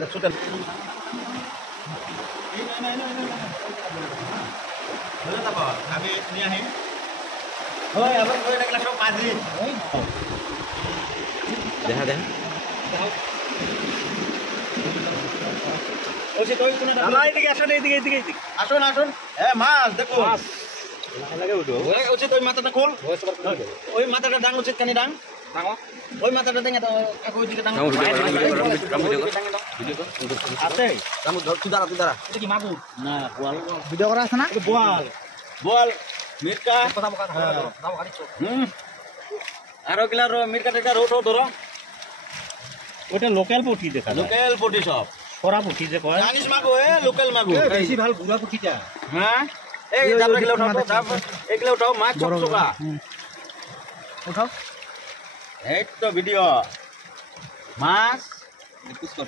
আসুন আমি নিয়ে আহিম হয় আবার কই লাগলা সব মাঝি দেখা দেখা ওই কই কোন না এদিকে আসুন এদিকে আসুন আসুন মাছ দেখো মাছ লাগে উঠো ওই উচিত ওই মাথাটা খোল ওই মাথাটা ডাং উচিত কানি ডাং ডাঙো ওই মাথাটা দেঙ্গে তো ওই দিকে ডাং আছে রামু ধর তুই দাঁড়া এটা কি মাগুর না বোয়াল ভিডিও করা আছে না বোয়াল মিরকা কথা বকা দাও গাড়ি চো আর ওগুলার মিরকাটা রোট ধরো ওটা লোকাল পুঁটি দেখা লোকাল পুঁটি সব সরা পুঁটি যে কয় জানিস মাগো লোকাল মাগো বেশি ভালো গুড়া পুঁটিটা হ্যাঁ এই তারপরে এগুলো উঠাও তারপর এগুলো উঠাও মাছ চকচকা উঠাও এই তো ভিডিও মাছ পুষ কর